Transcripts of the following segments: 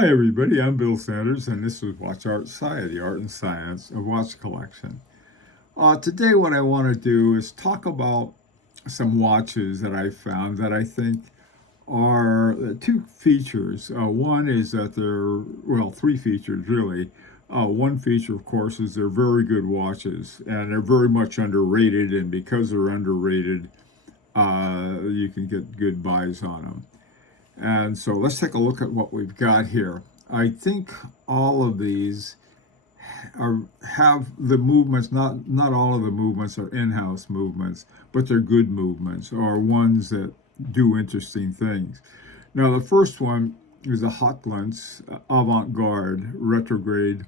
Hi everybody, I'm Bill Sanders and this is Watch Art Society, Art and Science of Watch Collection. Today what I want to do is talk about some watches that I found that I think are two features. One is that three features really. One feature, of course, is they're very good watches and they're very much underrated, and because they're underrated, you can get good buys on them. And so let's take a look at what we've got here. I think all of these have the movements, not all of the movements are in-house movements, but they're good movements, or ones that do interesting things. Now, the first one is a Hotlands Avant-Garde Retrograde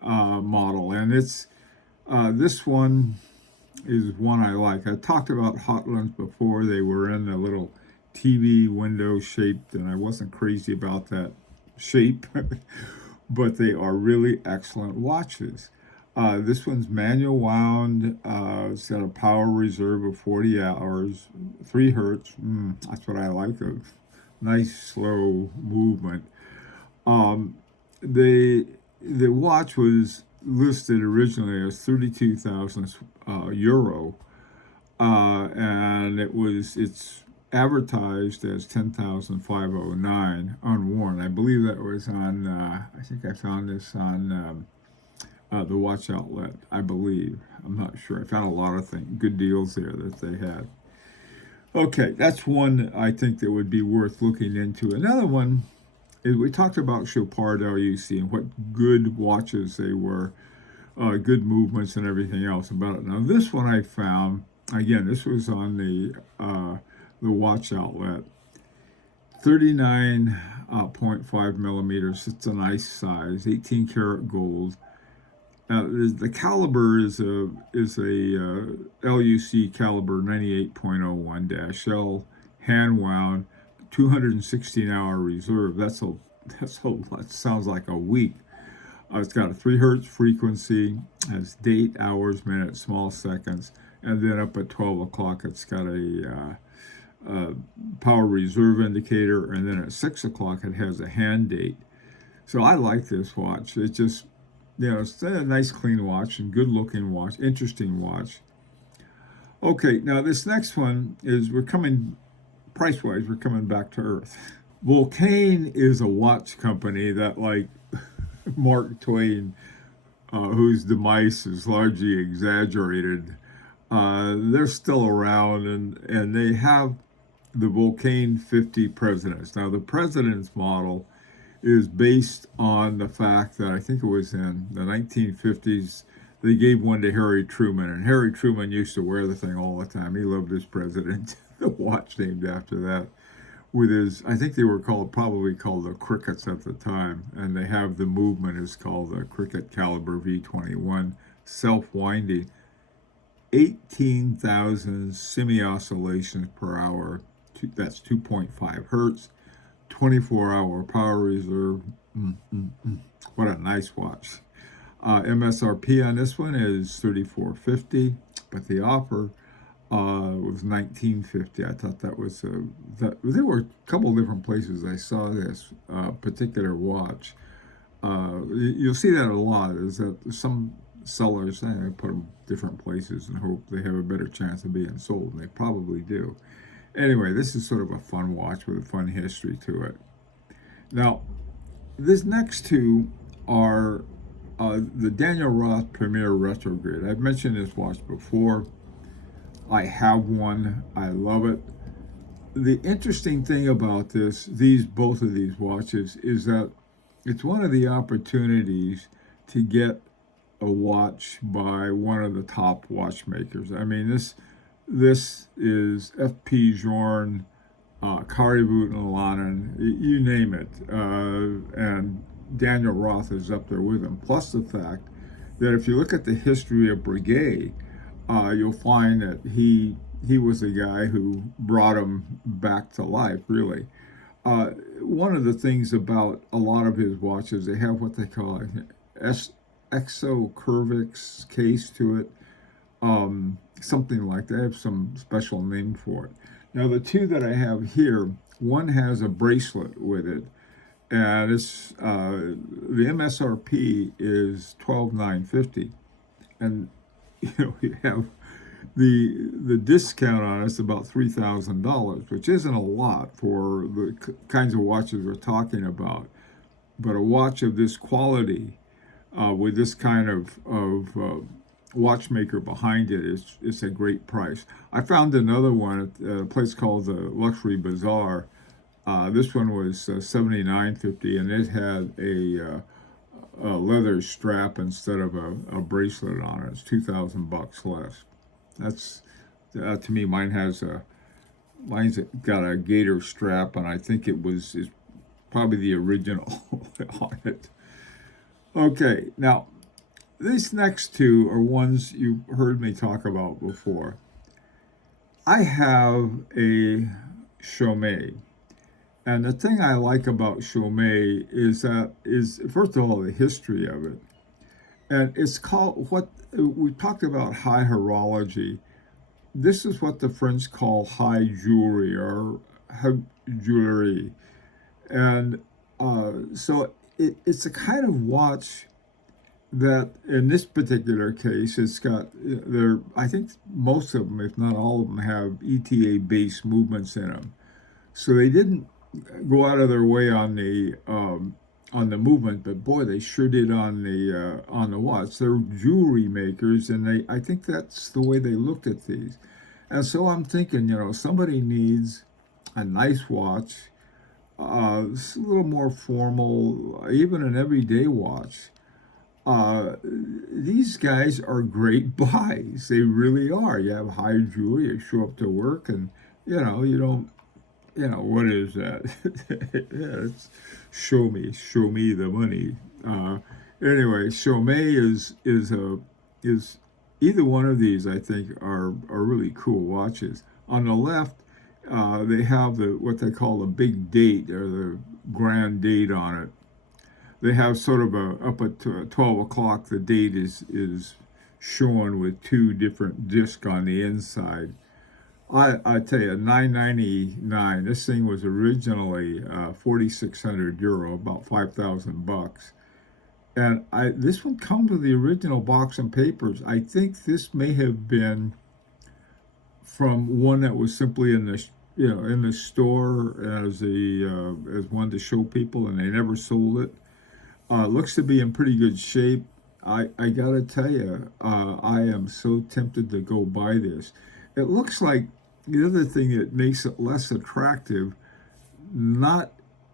model, and it's this one is one I like. I talked about Hotlands before. They were in a little TV window shaped, and I wasn't crazy about that shape, but they are really excellent watches. This one's manual wound. It's got a power reserve of 40 hours, 3 hertz. That's what I like, a nice slow movement. Um, the watch was listed originally as 32,000 euro, and it's advertised as 10,509 unworn. I believe that was on, I think I found this on the watch outlet, I believe. I'm not sure. I found a lot of good deals there that they had. Okay, that's one I think that would be worth looking into. Another one is we talked about Chopard L and what good watches they were, good movements and everything else about it. Now, this one I found, again, this was on the watch outlet, 39.5 millimeters. It's a nice size, 18 karat gold. Now, the caliber is a LUC caliber 98.01-L, hand wound, 216-hour reserve. That sounds like a week. It's got a 3 hertz frequency, has date, hours, minutes, small seconds, and then up at 12 o'clock, it's got a power reserve indicator, and then at 6 o'clock, it has a hand date. So I like this watch. It just, it's a nice, clean watch and good-looking watch, interesting watch. Okay, now this next one is, price-wise, we're coming back to earth. Volcan is a watch company that, like Mark Twain, whose demise is largely exaggerated, they're still around, and they have the Volcan 50 presidents. Now, the president's model is based on the fact that I think it was in the 1950s, they gave one to Harry Truman, and Harry Truman used to wear the thing all the time. He loved his president. The watch named after that, with his, I think they were probably called the Crickets at the time, and they have the movement is called the Cricket Caliber V21, self-winding, 18,000 semi-oscillations per hour. That's 2.5 hertz, 24-hour power reserve. What a nice watch. MSRP on this one is $34.50, but the offer was $19.50. I thought that was there were a couple different places I saw this particular watch. You'll see that a lot. Is that some sellers they put them different places and hope they have a better chance of being sold, and they probably do. Anyway, this is sort of a fun watch with a fun history to it. Now, these next two are the Daniel Roth Premier Retrograde. I've mentioned this watch before. I have one. I love it. The interesting thing about both of these watches, is that it's one of the opportunities to get a watch by one of the top watchmakers. I mean, this is F.P. Journe, Kari Voutilainen, you name it, and Daniel Roth is up there with him. Plus the fact that if you look at the history of Breguet, you'll find that he was the guy who brought him back to life, really. One of the things about a lot of his watches, they have what they call exocurvix case to it, something like that. They have some special name for it. Now, the two that I have here, one has a bracelet with it, and it's the MSRP is 12,950, and you have the discount on it's about $3,000, which isn't a lot for the kinds of watches we're talking about. But a watch of this quality, with this kind of watchmaker behind it, is a great price. I found another one at a place called the Luxury Bazaar. This one was $79.50, and it had a leather strap instead of a bracelet on it. It's $2,000 less. That's to me. Mine's got a gator strap, and I think is probably the original on it. Okay, now these next two are ones you heard me talk about before. I have a Chaumet, and the thing I like about Chaumet is first of all the history of it, and it's called what we talked about, high horology. This is what the French call high jewelry or haute jewelry, and so it's a kind of watch that, in this particular case, it's got there. I think most of them, if not all of them, have ETA-based movements in them. So they didn't go out of their way on the movement, but boy, they sure did on the watch. They're jewelry makers, and I think that's the way they looked at these. And so I'm thinking, somebody needs a nice watch, it's a little more formal, even an everyday watch. These guys are great buys. They really are. You have high jewelry, you show up to work, and you don't. What is that? Yeah, it's show me the money. Anyway, Chaumet is either one of these. I think are really cool watches. On the left, they have what they call the big date or the grand date on it. They have sort of up at 12 o'clock. The date is shown with two different discs on the inside. I tell you, $999. This thing was originally 4,600 euro, about $5,000. And this one comes with the original box and papers. I think this may have been from one that was simply in the store as one to show people, and they never sold it. Looks to be in pretty good shape. I gotta tell you, I am so tempted to go buy this. It looks like the other thing that makes it less attractive, not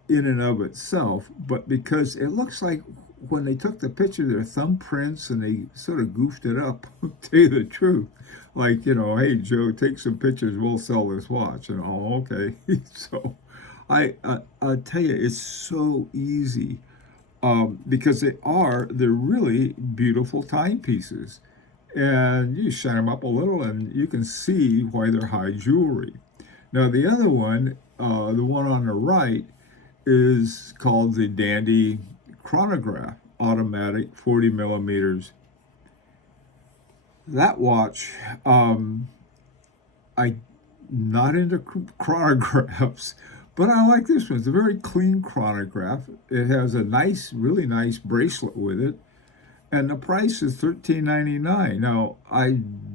in and of itself, but because it looks like when they took the picture, their thumbprints, and they sort of goofed it up, to tell you the truth. Like, hey, Joe, take some pictures, we'll sell this watch. And, oh, okay. So I tell you, it's so easy. Because they're really beautiful timepieces. And you shine them up a little and you can see why they're high jewelry. Now the other one, the one on the right, is called the Dandy Chronograph, automatic, 40 millimeters. That watch, I'm not into chronographs, but I like this one. It's a very clean chronograph. It has a really nice bracelet with it. And the price is $13.99. Now, I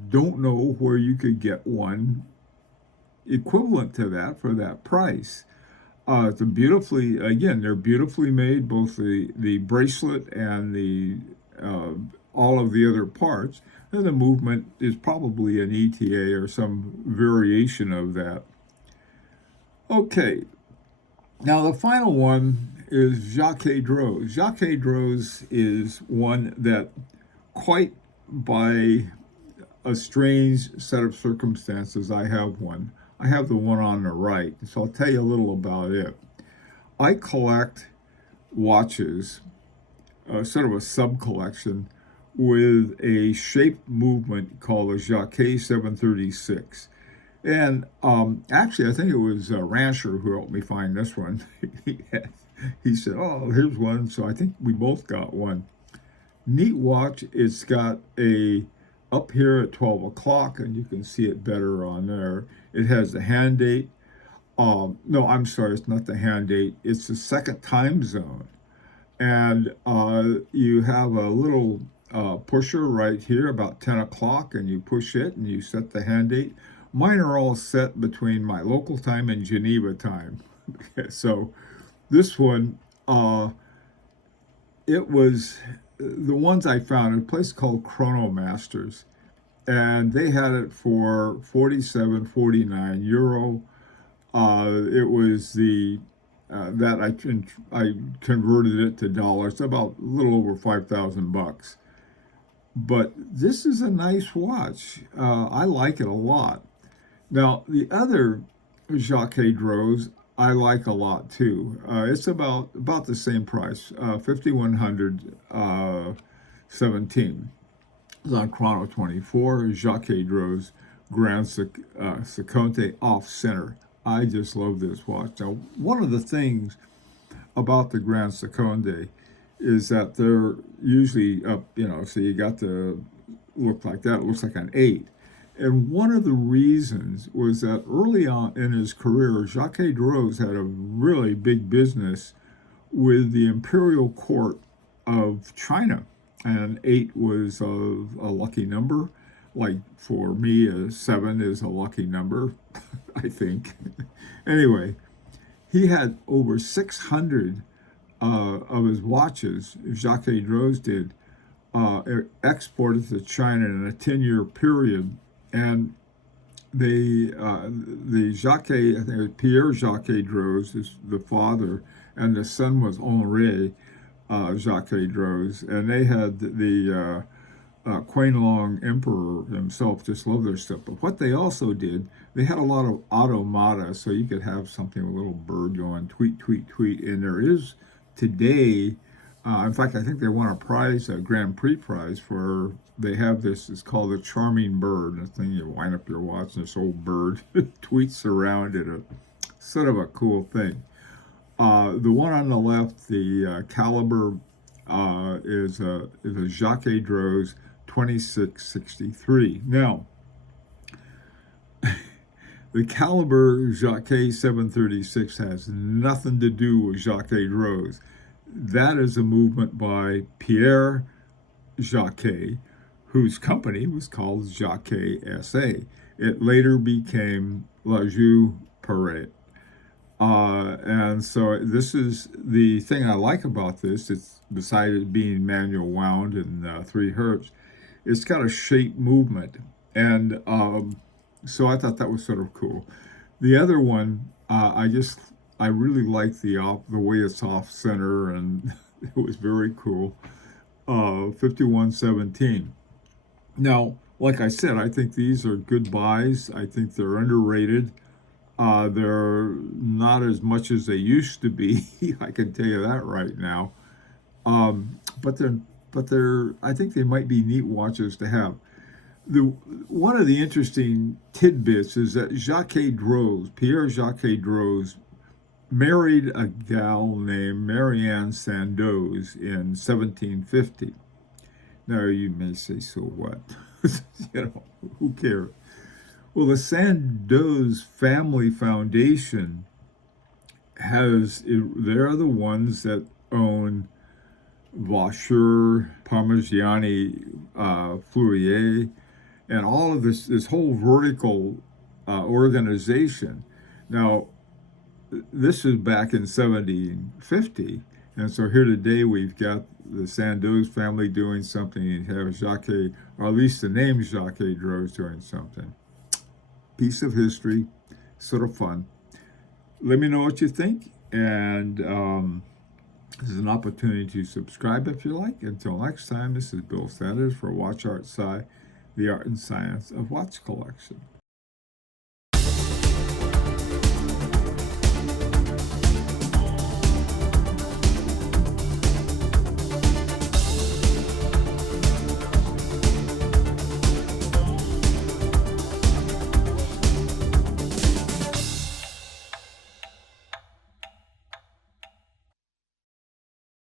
don't know where you could get one equivalent to that for that price. They're beautifully made, both the bracelet and the all of the other parts. And the movement is probably an ETA or some variation of that. Okay, now the final one is Jacdros. Jacdros is one that, quite by a strange set of circumstances, I have one. I have the one on the right, so I'll tell you a little about it. I collect watches, sort of a sub-collection, with a shaped movement called a Jacquet 736. And actually, I think it was Rancher who helped me find this one. He said, oh, here's one. So I think we both got one. Neat watch. It's got up here at 12 o'clock, and you can see it better on there. It has the hand date. No, I'm sorry, it's not the hand date. It's the second time zone. And you have a little pusher right here about 10 o'clock, and you push it and you set the hand date. Mine are all set between my local time and Geneva time. So this one, it was the ones I found in a place called Chronomasters, and they had it for 47.49 euro. It was the that I converted it to dollars, about a little over 5,000 bucks. But this is a nice watch. I like it a lot. Now the other Jacdros I like a lot too. It's about the same price, 5,117. It's on Chrono 24. Jacdros Grand Seconte off center. I just love this watch. Now, one of the things about the Grand Seconde is that they're usually up, so you got the look like that. It looks like an 8. And one of the reasons was that early on in his career, Jacdros had a really big business with the imperial court of China. And 8 was a lucky number. Like for me, a 7 is a lucky number, I think. Anyway, he had over 600 of his watches, Jacdros did, exported to China in a 10-year period. And the Jacques, I think it was Pierre Jacdros is the father, and the son was Henri Jacdros, and they had the Qianlong Emperor himself just loved their stuff. But what they also did, they had a lot of automata, so you could have something, a little bird going tweet, tweet, tweet. And there is today, in fact, I think they won a prize, a Grand Prix prize, for they have this, it's called the Charming Bird. The thing you wind up your watch and this old bird tweets around it. Sort of a cool thing. The one on the left, the caliber, is a Jacdros 2663. Now, the caliber Jacques 736 has nothing to do with Jacdros. That is a movement by Pierre Jacques, whose company was called Jacques SA. It later became La Joux Parade. And so this is the thing I like about this. It's besides it being manual wound and 3 hertz, it's got a shape movement. And so I thought that was sort of cool. The other one, I really like the way it's off center, and it was very cool. 5117. Now, like I said, I think these are good buys. I think they're underrated. They're not as much as they used to be. I can tell you that right now. But they're. I think they might be neat watches to have. One of the interesting tidbits is that Pierre Jacdros, married a gal named Marianne Sandoz in 1750. Now you may say, so what? Who cares? Well, the Sandoz Family Foundation they're the ones that own Vaucher, Parmigiani, Fleurier, and all of this whole vertical organization. Now, this is back in 1750, and so here today we've got the Sandoz family doing something, and have or at least the name Jacdros doing something. Piece of history, sort of fun. Let me know what you think, and this is an opportunity to subscribe if you like. Until next time, this is Bill Sanders for Watch Art Sci, the art and science of watch collection.